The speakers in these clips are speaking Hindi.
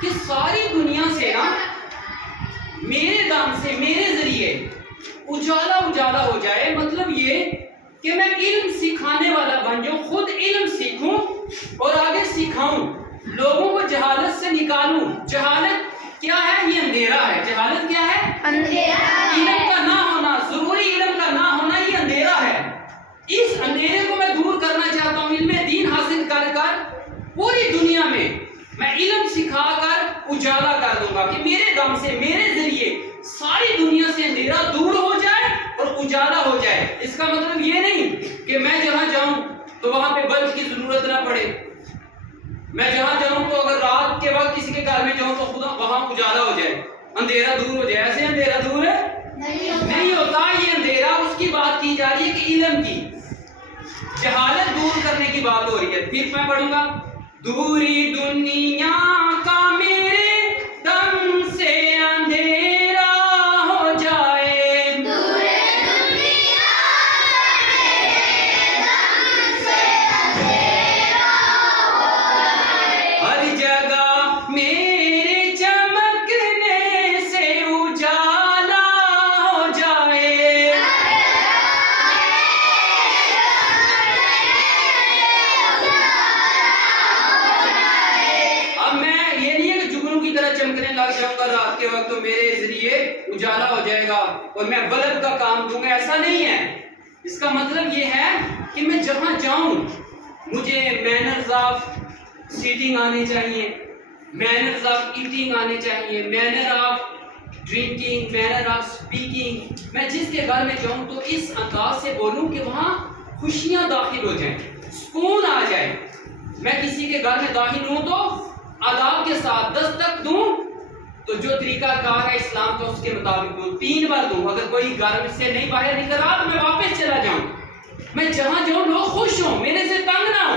कि सारी दुनिया से ना मेरे दम से, मेरे जरिए उजाला उजाला हो जाए। मतलब ये कि मैं इल्म सिखाने वाला बन जाऊं, खुद इल्म सीखूं और आगे सिखाऊं, लोगों को जहालत से निकालूं। जहालत क्या है? ये अंधेरा है। जहालत क्या है? अंधेरा। इल्म का ना होना, जरूरी इल्म का ना होना, ये अंधेरा है। इस अंधेरे को मैं दूर करना चाहता हूँ। इल्म दीन हासिल कर कर पूरी दुनिया में मैं इल्म सिखाकर उजाला कर दूंगा कि मेरे दम से, मेरे जरिए सारी दुनिया से अंधेरा दूर हो जाए और उजाला हो जाए। इसका मतलब ये नहीं कि मैं जहां जाऊं तो वहां पे बल्ब की जरूरत ना पड़े। मैं जहां जाऊं तो अगर रात के वक्त किसी के घर में जाऊं तो खुदा वहां उजाला हो जाए, अंधेरा दूर हो जाए। ऐसे अंधेरा दूर नहीं होता। ये अंधेरा उसकी बात की जा रही है कि इल्म की, जहालत दूर करने की बात हो रही है। फिर मैं पढ़ूंगा, दूरी दुनिया का मेरे दम से अंधेरा हो जाए, दूरी दुनिया का मेरे दम से अंधेरा हो जाए, हर जगह मेरे चमकने से उजाला हो जाए। अब मैं ये नहीं है कि जुगनू की तरह चमकने लग जाऊंगा रात के वक्त तो मेरे जरिए उजाला हो जाएगा और मैं बल्ब का काम दूंगा, ऐसा नहीं है। इसका मतलब ये है कि मैं जहां जाऊं मुझे मैनर्स ऑफ सीटिंग आने चाहिए, मैनर्स ऑफ ईटिंग आने चाहिए, manner of drinking, manner of speaking. मैं जिसके घर में जाऊं तो इस अंदाज से बोलूं कि वहां खुशियां दाखिल हो जाएं, सुकून आ जाए। मैं किसी के घर में दाखिल हूं तो आदाब के साथ दस्तक दूं तो जो तरीका कार है इस्लाम का उसके मुताबिक दूं, 3 बार दूं। अगर कोई घर से नहीं बाहर निकल रहा तो मैं वापस चला जाऊं। मैं जहां जाऊं लोग खुश हों, मेरे से तंग ना हो।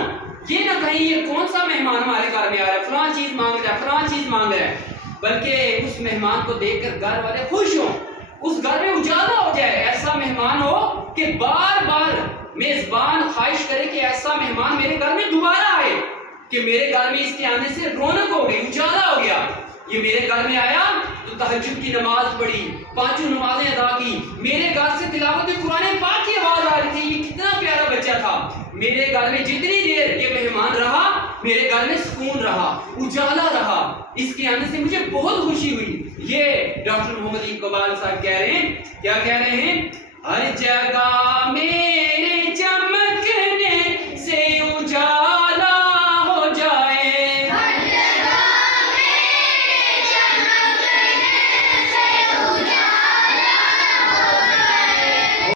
ये ना कहीं ये कौन सा मेहमान हमारे घर में आ रहा है, फलां चीज मांग रहा है, फलां चीज मांग रहा है, बल्कि उस मेहमान को देखकर घर वाले खुश हों, उस घर में उजाला हो जाए। ऐसा मेहमान हो कि बार बार मेजबान ख्वाहिश करे कि ऐसा मेहमान मेरे घर में दोबारा आए, कि मेरे घर में इसके आने से रौनक हो गई, उजाला हो गया। ये मेरे घर में आया तो तहज्जुद की नमाज पढ़ी, 5 नमाजें अदा की, मेरे घर से तिलावत कुरान पाक की आवाज आ रही थी। ये कितना प्यारा बच्चा था। मेरे घर में जितनी देर ये मेहमान रहा मेरे घर में सुकून रहा, उजाला रहा। इसके आने से मुझे बहुत खुशी हुई। ये डॉक्टर मोहम्मद इकबाल साहब कह रहे हैं, क्या कह रहे हैं? हर जगह मेरे